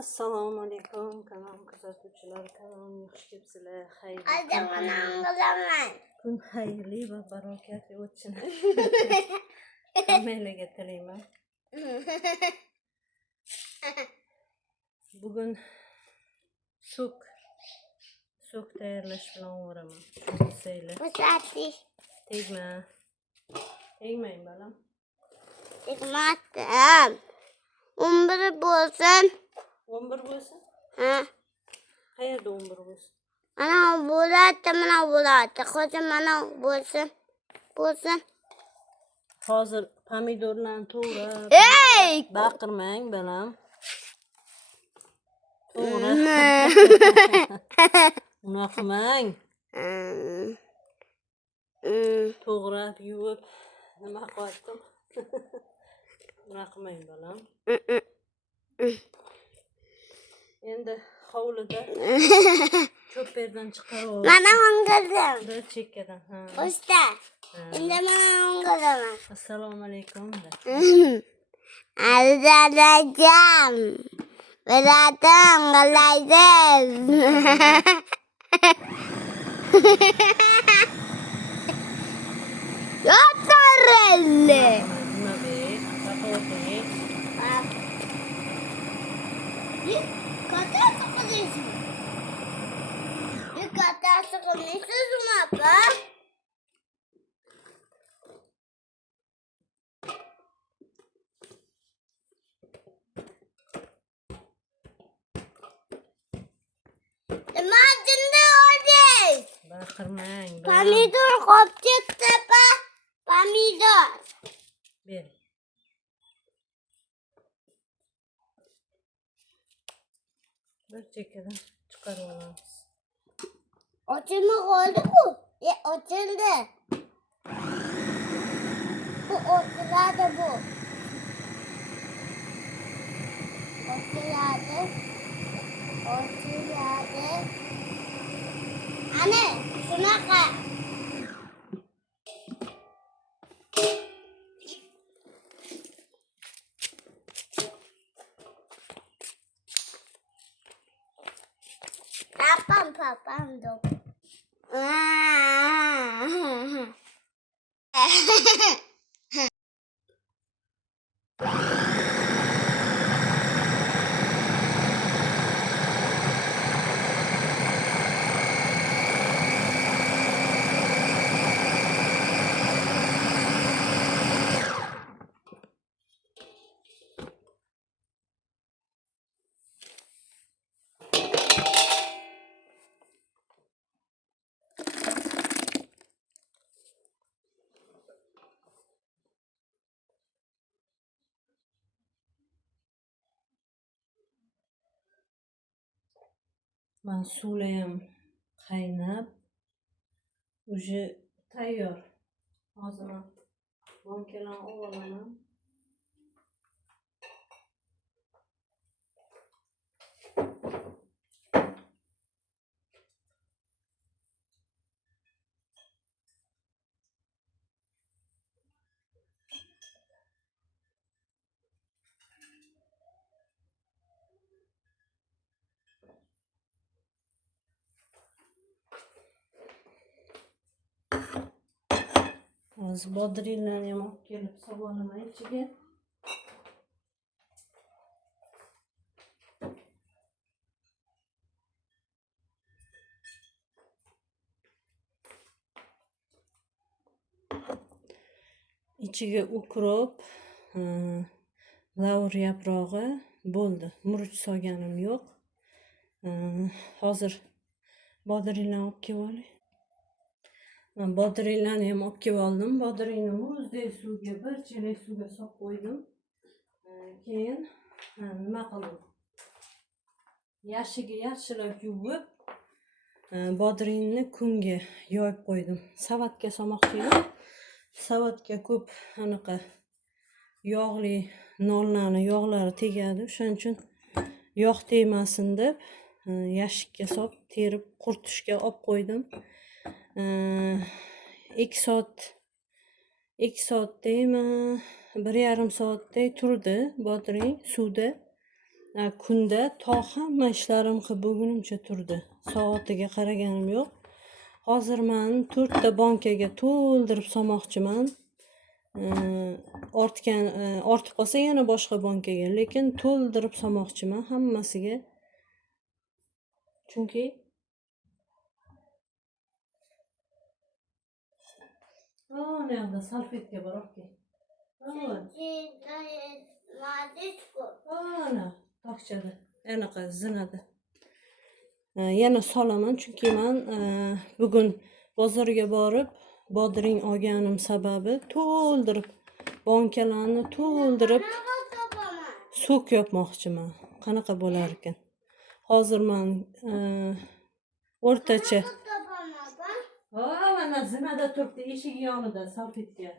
Assalomu alaykum kanal kuzatuvchilar, kanalimga xush kelibsizlar. Kun xayrli va barokatli o'tsin. Hammalarga tilayman. Bugun sok tayyorlash bilan o'raman. Sizlar tegmang balam. Tegmadim. 11 bo'lsin. 11 bo'lsin? Ha. Qayerda 11 bo'lsin? Mana bo'ladi, mana bo'ladi. Hozir mana bo'lsin. Hozir pomidorlarni to'g'rab. Ey! Baqirmang balam. To'g'ri. Unaqa qilmang. To'g'rab, yuvib, nima qilyaptim? Unaqa qilmang balam. Endi hovlida cho'pperdan chiqarib. Mana o'ngirdim. Bir chekkadan. Ha. Usta. Endi mana o'ngiraman. Assalomu alaykum. Azalajam. Beradim, galaydim. Yotarelle. Nima be? Saqote. Katası konuşuyoruz mu abla? Macunda oradayız. Baqirmang. Pomidor kopacak tepe. Pomidor. Ber. Bir chekkadan chiqarib olamiz. Açılma oldu mu? Açıldı. Bu açıladı bu. Açıladı. Anne, şuna kal. Papam dok. Ben suvlayam qaynab, уже tayyor. Hozir men bankalarni olaman. Hozir bodringlarni ham olib kelib solaman ichiga. İçiga ukrop, lavr yaprog'i bo'ldi. Murch solganim yo'q. Hozir bodringlarni olib kelib olay. Men bodringlarni ham olib kelib oldim. Bodringni muzdek suvga, bir chelak suvga solib qo'ydim. Keyin nima qildim? Yashiga yaxshilab yuvib, bodringni kunga yoyib qo'ydim. Savatga solmoqchi edim. Savatga ko'p anaqa yog'li nonlarni yog'lari tegadi. Shuning uchun yog' tegmasin deb yashikka solib terib quritishga olib qo'ydim. 2 soat 2 soatdaymi, 1,5 soatday turdi bodring suvda. Kunda to hamma ishlarim qilib bo'lgunimcha turdi. Soatiga qaraganim yo'q. Hozir men 4 ta bankaga to'ldirib solmoqchiman. Ortib qolsa yana boshqa bankaga, lekin to'ldirib solmoqchiman hammasiga. Chunki ana yoqda salfetka bor, okey. Ana tokchada anaqa zinada. Yana solaman, chunki men bugun bozorga borib bodring olganim sababi to'ldirib, bankalarni to'ldirib sok yopmoqchiman. Qanaqa bo'lar ekan? Hozir men o'rtacha mana zinada turibdi, eshik yonida salfetka.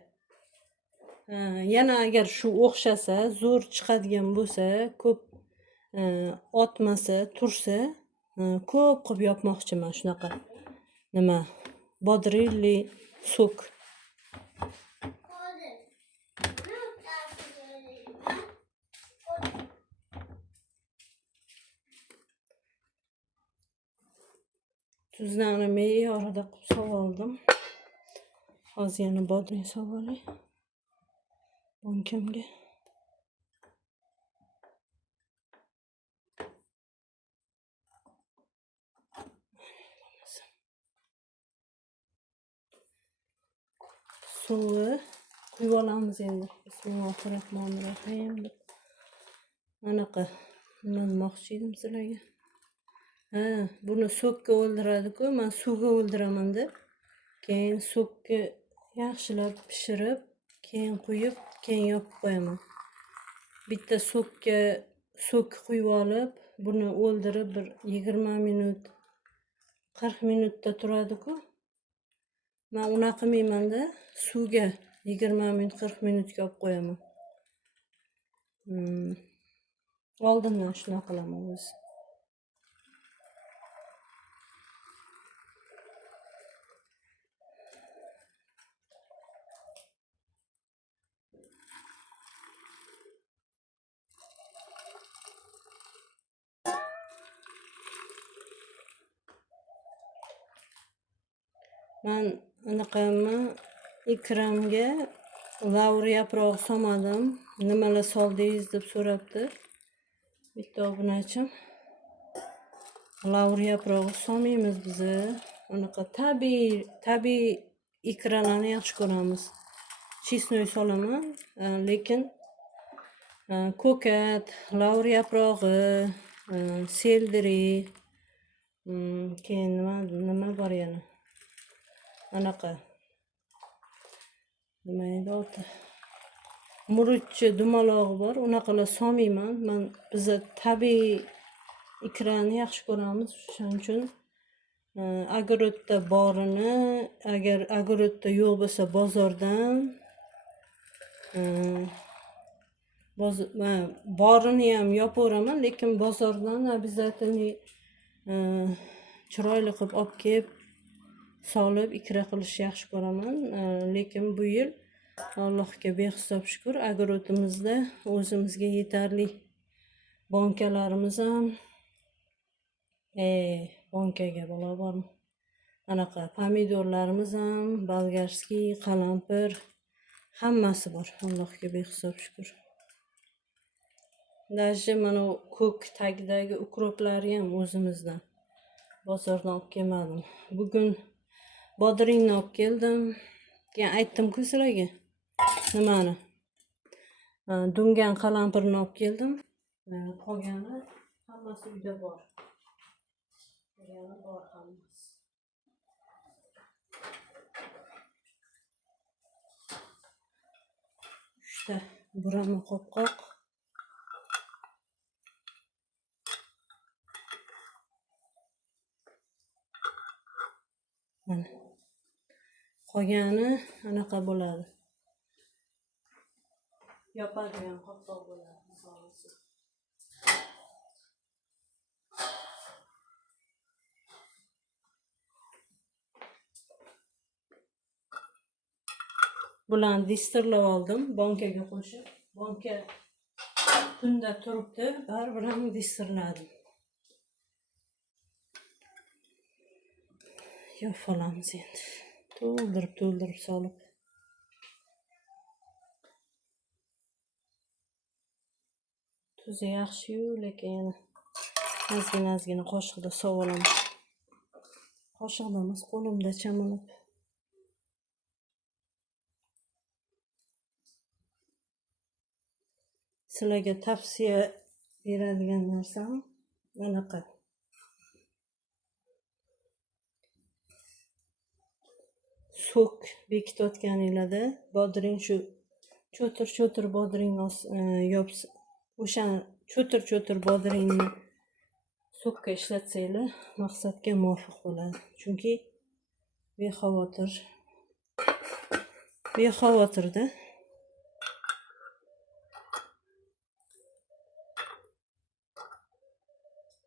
Yana agar shu o'xshasa, zo'r chiqadigan bo'lsa, ko'p otmasa, tursa, ko'p qilib yopmoqchiman shunaqa. Nima? Bodrilli sok. Tuzlarni me'yorida qilib soldim. Hozir yana bodring solay. Bankamga. Suvi quyib olamiz endi. Bismillahirrohmanirrohim. Anaqa nima demoqchi edim sizlarga? Buni sokka o'ldiradi-ku, men suvga o'ldiraman-da. Keyin sokka yaxshilab pishirib, keyin quyib, keyin yopib qo'yaman. Bitta sokka sok quyib olib, buni o'ldirib bir 20 minut, 40 minutda turadi-ku. Men unaqa qilmayman-da, suvga 20 minut, 40 minutga olib qo'yaman. Oldindan shunaqa qilaman o'zi. Men anaqamni ikramga lavr yaprog'i solmadim. Nimalar soldingiz deb so'rabdi. Bitta obunachim. Lavr yaprog'i solmaymiz biz. Anaqa tabiiy ikralarni yaxshi ko'ramiz. Chisnoy solaman, lekin ko'kat, lavr yaprog'i, seldri, keyin nima bor yana? Anaqa nima edi oti? Murutchi dumalog'i bor, unaqalar solmayman. Men biz tabiiy ikrani yaxshi ko'ramiz. Shuning uchun огородda borini, agar огородda yo'q bo'lsa bozordan borini ham yopaveraman, lekin bozordan обязательно chiroyli qilib olib kelib solib ikra qilishni yaxshi ko'raman. Lekin bu yil Allohga behisob shukr, огородimizda o'zimizga yetarli bankalarimiz ham bankaga bola bormi? Anaqa pomidorlarimiz ham, bolgarskiy, qalampir hammasi bor. Allohga behisob shukr. Даже mana ko'k tagidagi ukroplari ham o'zimizdan. Bozordan olib kelmadim. Bugun bodringni olib keldim. Keyin aytdim-ku sizlarga. Nimani? Dungan qalampirni olib keldim. Qolgani hammasi uyda bor. Qolgani bor hammasi. Uchta burama qopqoq. Mana. Qolgani anaqa bo'ladi. Yopadigan qopqoq bo'ladi. Bularni distirlab oldim, bankaga qo'shib. Banka tunda turibdi, baribir ham distirladim. Yo'qolamiz endi. To'ldirib solib. Tuzi yaxshi-yu, lekin ozgina qoshiqda sovolaman. Qoshiqda emas, qo'limda chamalab. Sizlarga tavsiya beradigan narsam anaqa. Sok bekitayotganinglarda bodring shu cho'tir bodring o'sha cho'tir bodringni sokka ishlatsanglar maqsadga muvofiq bo'ladi. Chunki bexavotirda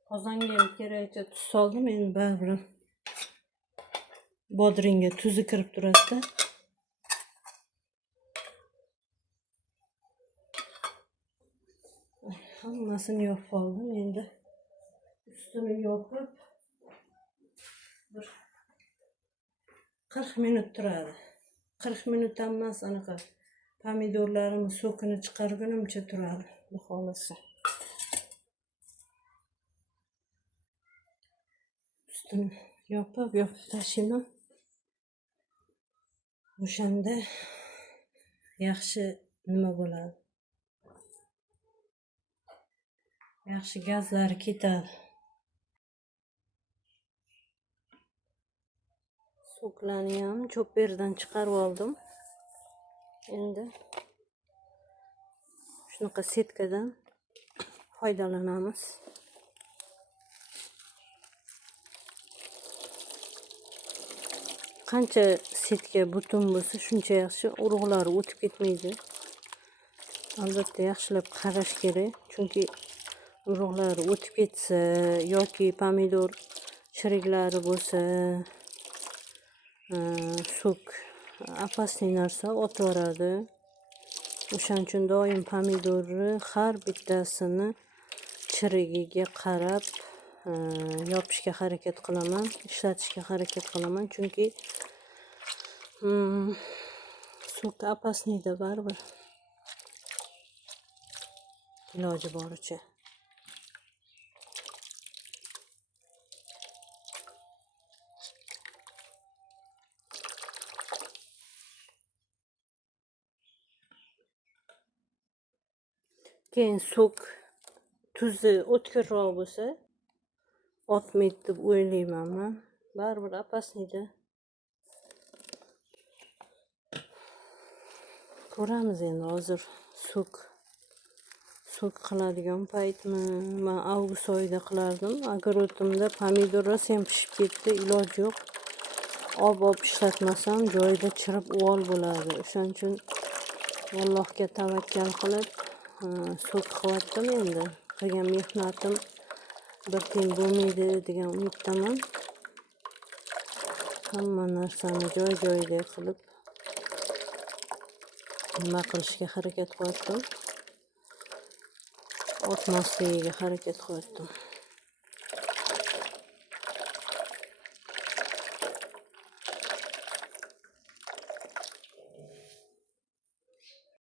qozonga kerakcha tuz soldim, endi baribir bodringga tuzi kirib turadi-da. Hammasini yopib oldim, endi ustini yopib bir 40 minut turadi. 40 minutdan emas, anaqa pomidorlarimni sokini chiqargunimcha turadi, xohlasa. Ustini yopib tashlayman. O'shanda yaxshi nima bo'ladi? Yaxshi gazlari ketadi. Soklarni ham chopperdan chiqarib oldim. Endi shunaqa setkadan foydalanamiz. Qancha setka butun bo'lsa, shuncha yaxshi, urug'lari o'tib ketmaydi. Albatta yaxshilab qarash kerak, chunki urug'lari o'tib ketsa yoki pomidor chiriklari bo'lsa, sok opasniy narsa otib yuboradi. O'shaning uchun doim pomidorni har bittasini chirigiga qarab yopishga harakat qilaman, ishlatishga harakat qilaman, chunki sok opasniyda baribir. Iloji boricha. Keyin sok tuzi o'tkirroq bo'lsa, otmaydi deb o'ylayman men. Baribir opasniyda. Ko'ramiz endi hozir sok qiladigan paytmi? Men avgust oyida qilardim. Огородimda pomidor ham pishib ketdi, iloji yo'q. Ob ishlatmasam joyida chirib uvol bo'ladi. O'shaning uchun Allohga tavakkal qilib sok qilyaptim endi. Qilgan mehnatim bir tiyin bo'lmaydi degan umiddaman. Hamma narsani joy-joyida qilib nima qilishga harakat qilyaptim. Otmasligiga harakat qilyaptim.